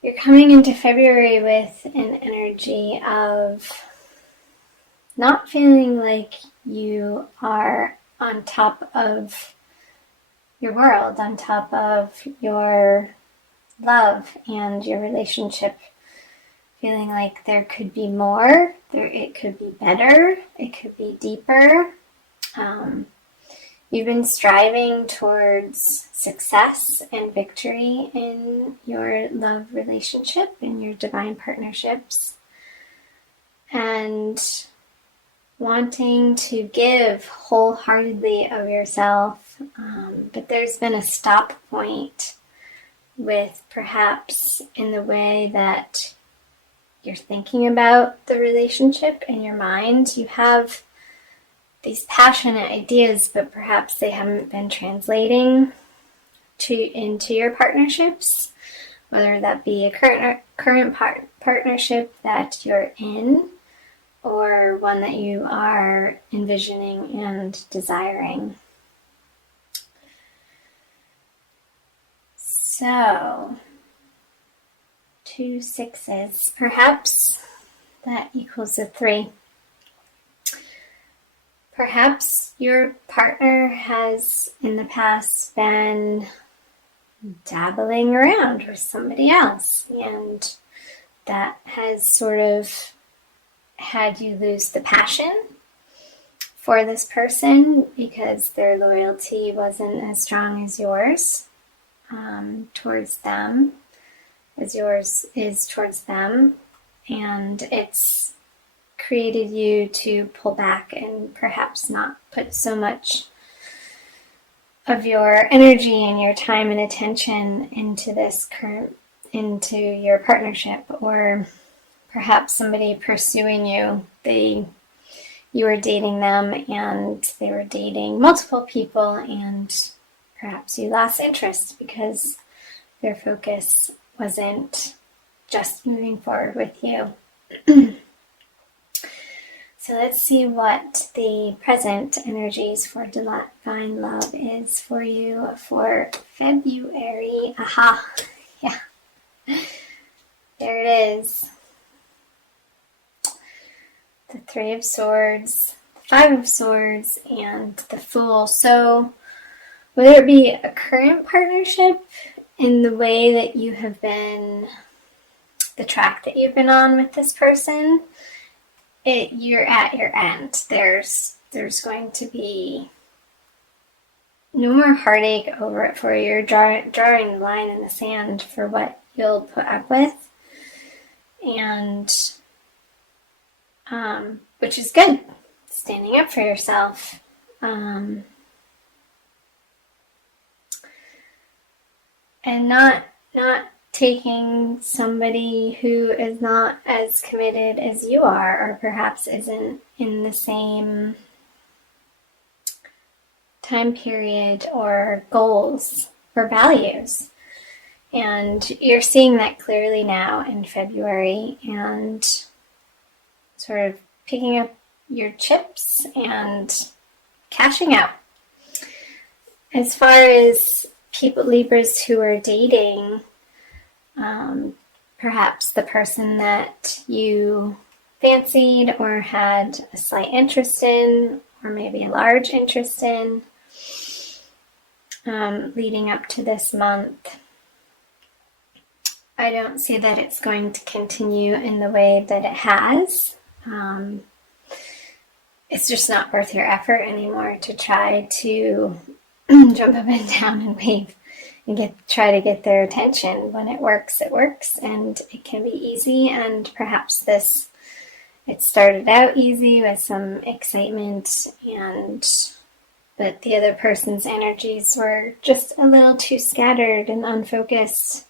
You're coming into February with an energy of not feeling like you are on top of your world, on top of your love and your relationship, feeling like there could be more, it could be better, it could be deeper. You've been striving towards success and victory in your love relationship, in your divine partnerships, and wanting to give wholeheartedly of yourself, but there's been a stop point with perhaps in the way that you're thinking about the relationship in your mind. You have these passionate ideas, but perhaps they haven't been translating into your partnerships, whether that be a current partnership that you're in or one that you are envisioning and desiring. So, 2 6s, perhaps that equals a 3. Perhaps your partner has in the past been dabbling around with somebody else, and that has sort of had you lose the passion for this person because their loyalty wasn't as strong as yours towards them, as yours is towards them, and it's created you to pull back and perhaps not put so much of your energy and your time and attention into your partnership. Or perhaps somebody pursuing you, you were dating them and they were dating multiple people, and perhaps you lost interest because their focus wasn't just moving forward with you. So let's see what the present energies for divine love is for you for February. Aha! Yeah. There it is. The 3 of Swords, the 5 of Swords, and the Fool. So whether it be a current partnership in the way that you have been, the track that you've been on with this person, you're at your end. There's going to be no more heartache over it for you. You're drawing the line in the sand for what you'll put up with, and which is good. Standing up for yourself. And not taking somebody who is not as committed as you are, or perhaps isn't in the same time period or goals or values. And you're seeing that clearly now in February, and sort of picking up your chips and cashing out. As far as Libras who are dating, perhaps the person that you fancied or had a slight interest in, or maybe a large interest in, leading up to this month. I don't see that it's going to continue in the way that it has. It's just not worth your effort anymore to try to jump up and down and wave and try to get their attention. When it works, and it can be easy. And perhaps it started out easy with some excitement, but the other person's energies were just a little too scattered and unfocused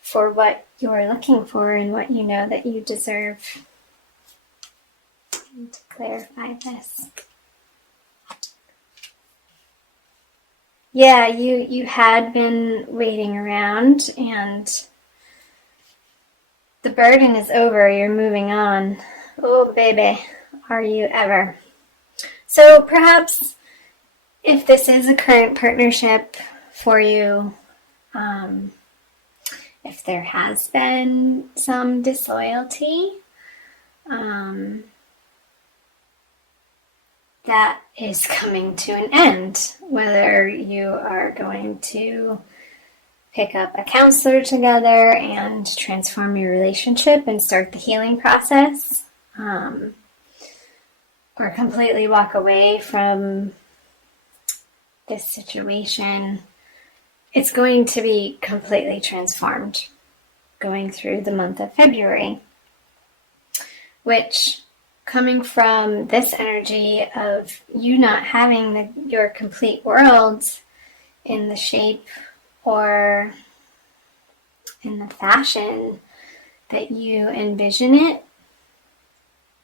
for what you're looking for and what you know that you deserve. And to clarify this. Yeah, you had been waiting around, and the burden is over. You're moving on. Oh, baby, are you ever. So perhaps if this is a current partnership for you, if if there has been some disloyalty, that is coming to an end. Whether you are going to pick up a counselor together and transform your relationship and start the healing process, or completely walk away from this situation, it's going to be completely transformed going through the month of February, which, coming from this energy of you not having your complete world in the shape or in the fashion that you envision it,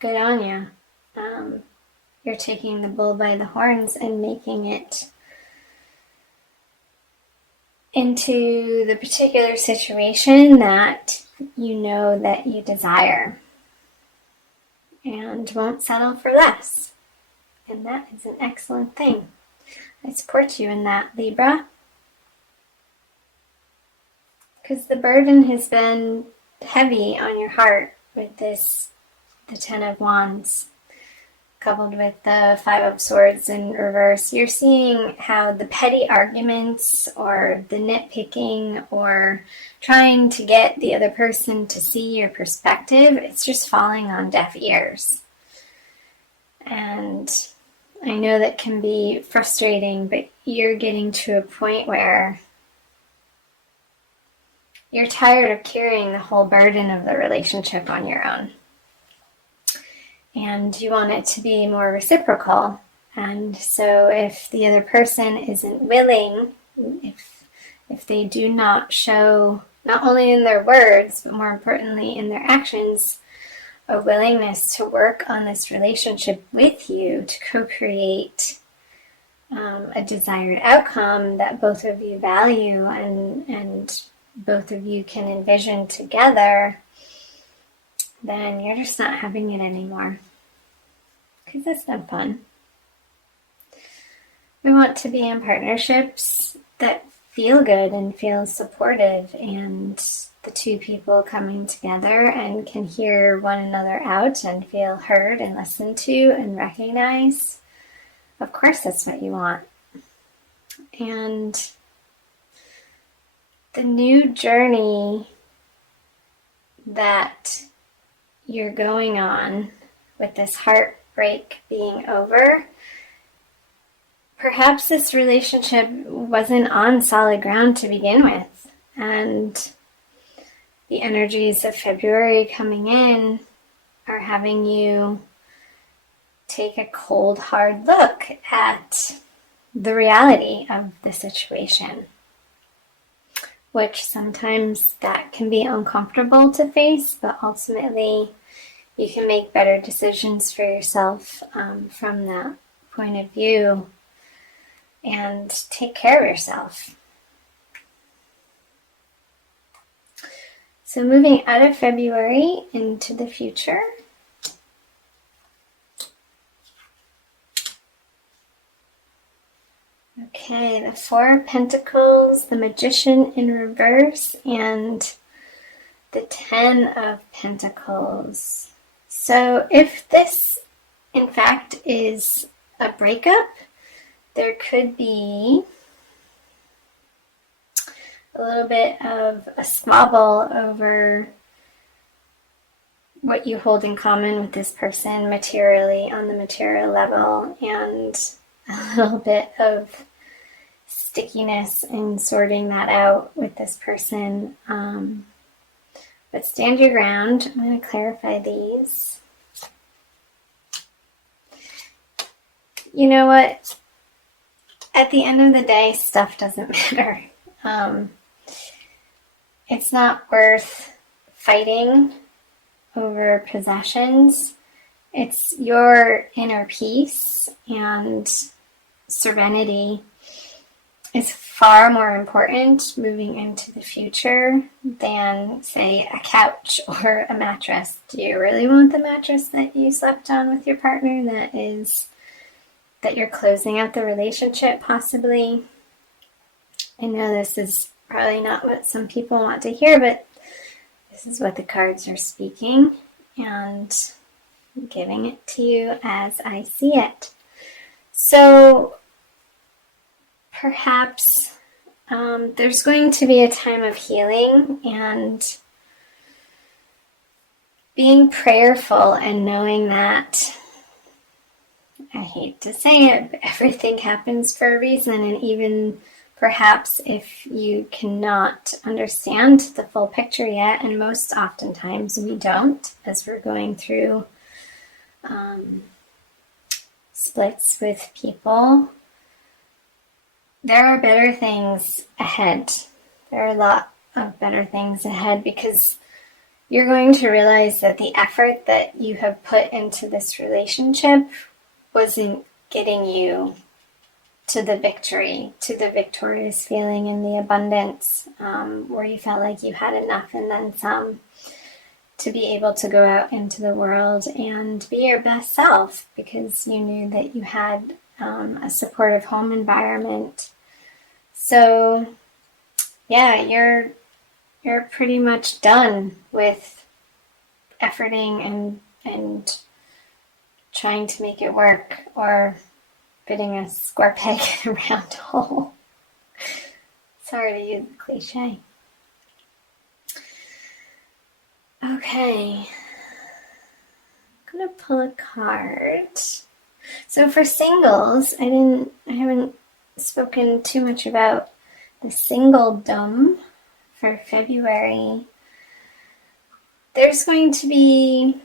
good on you. You're taking the bull by the horns and making it into the particular situation that you know that you desire, and won't settle for less. And that is an excellent thing. I support you in that, Libra. Because the burden has been heavy on your heart with this, the Ten of Wands, coupled with the Five of Swords in reverse. You're seeing how the petty arguments or the nitpicking or trying to get the other person to see your perspective, it's just falling on deaf ears. And I know that can be frustrating, but you're getting to a point where you're tired of carrying the whole burden of the relationship on your own. And you want it to be more reciprocal. And so if the other person isn't willing, if they do not show, not only in their words, but more importantly in their actions, a willingness to work on this relationship with you to co-create a desired outcome that both of you value and both of you can envision together, then you're just not having it anymore. Because it's not fun. We want to be in partnerships that feel good and feel supportive, and the two people coming together and can hear one another out and feel heard and listened to and recognized. Of course, that's what you want. And the new journey that you're going on with this heartbreak being over, perhaps this relationship wasn't on solid ground to begin with, and the energies of February coming in are having you take a cold, hard look at the reality of the situation, which sometimes that can be uncomfortable to face, but ultimately you can make better decisions for yourself from that point of view and take care of yourself. So moving out of February into the future. Okay, the Four of Pentacles, the Magician in reverse, and the Ten of Pentacles. So if this, in fact, is a breakup, there could be a little bit of a squabble over what you hold in common with this person materially on the material level, and a little bit of stickiness in sorting that out with this person. But stand your ground. I'm going to clarify these. You know what? At the end of the day, stuff doesn't matter. It's not worth fighting over possessions. It's your inner peace and serenity is far more important moving into the future than, say, a couch or a mattress. Do you really want the mattress that you slept on with your partner that you're closing out the relationship possibly? I know this is probably not what some people want to hear, but this is what the cards are speaking, and I'm giving it to you as I see it. So perhaps there's going to be a time of healing and being prayerful and knowing that, I hate to say it, but everything happens for a reason. And even perhaps if you cannot understand the full picture yet, and most oftentimes we don't, as we're going through splits with people, there are better things ahead. There are a lot of better things ahead, because you're going to realize that the effort that you have put into this relationship wasn't getting you to the victory, to the victorious feeling and the abundance, where you felt like you had enough and then some, to be able to go out into the world and be your best self, because you knew that you had a supportive home environment. So yeah, you're pretty much done with efforting and trying to make it work, or fitting a square peg in a round hole. Sorry to use the cliche. Okay, I'm gonna pull a card. So for singles, I haven't spoken too much about the singledom for February. There's going to be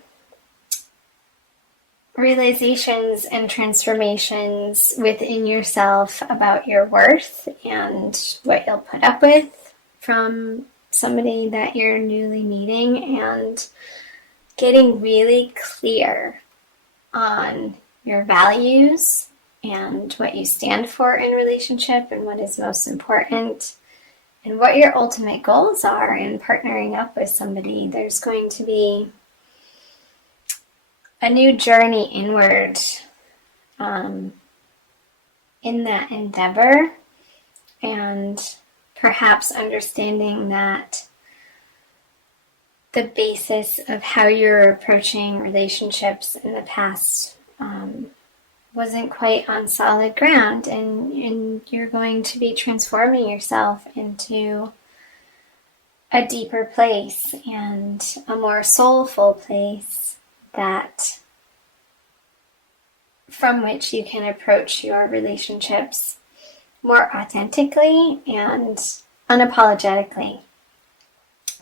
realizations and transformations within yourself about your worth and what you'll put up with from somebody that you're newly meeting, and getting really clear on your values and what you stand for in relationship and what is most important and what your ultimate goals are in partnering up with somebody. There's going to be a new journey inward in that endeavor, and perhaps understanding that the basis of how you're approaching relationships in the past wasn't quite on solid ground, and you're going to be transforming yourself into a deeper place and a more soulful place, that from which you can approach your relationships more authentically and unapologetically.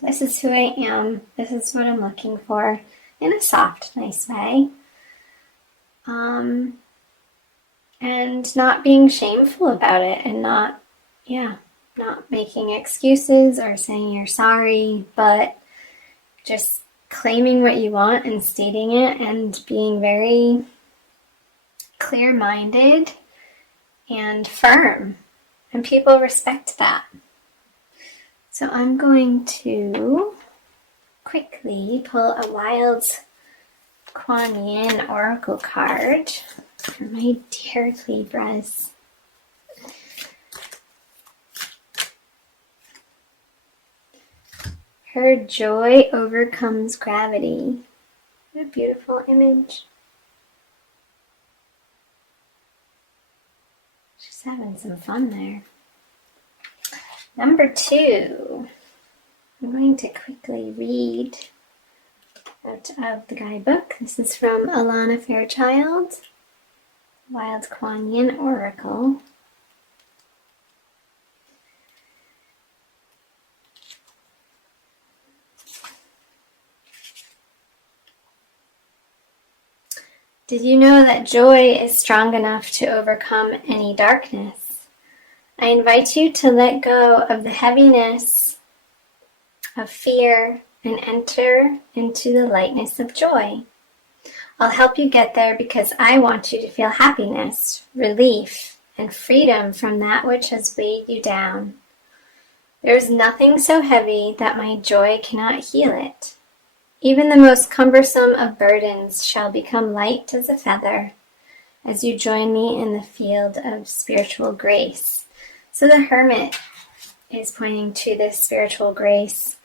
This is who I am. This is what I'm looking for, in a soft, nice way. And not being shameful about it, and not making excuses or saying you're sorry, but just claiming what you want and stating it, and being very clear-minded and firm. And people respect that. So I'm going to quickly pull a Wild Kuan Yin Oracle card for my dear Libras. Her joy overcomes gravity. What a beautiful image. She's having some fun there. Number 2. I'm going to quickly read out of the guidebook. This is from Alana Fairchild, Wild Kuan Yin Oracle. Did you know that joy is strong enough to overcome any darkness? I invite you to let go of the heaviness of fear and enter into the lightness of joy. I'll help you get there because I want you to feel happiness, relief, and freedom from that which has weighed you down. There is nothing so heavy that my joy cannot heal it. Even the most cumbersome of burdens shall become light as a feather as you join me in the field of spiritual grace. So the Hermit is pointing to this spiritual grace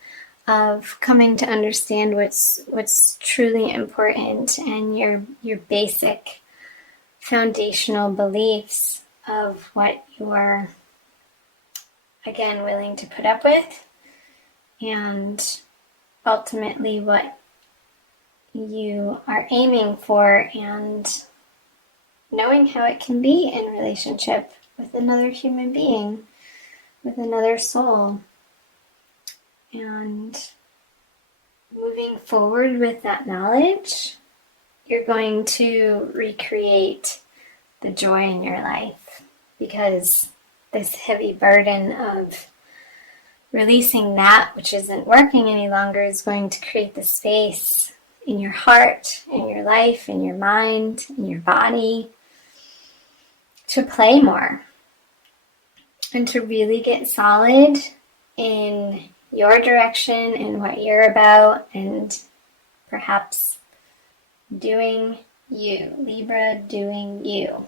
of coming to understand what's truly important, and your basic foundational beliefs of what you're, again, willing to put up with, and ultimately what you are aiming for, and knowing how it can be in relationship with another human being, with another soul, and moving forward with that knowledge, you're going to recreate the joy in your life, because this heavy burden of releasing that which isn't working any longer is going to create the space in your heart, in your life, in your mind, in your body, to play more and to really get solid in your direction and what you're about, and perhaps doing you, Libra, doing you.